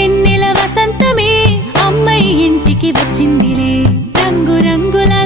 వెన్నెల వసంతమే అమ్మాయి ఇంటికి వచ్చిందిలే. రంగు రంగుల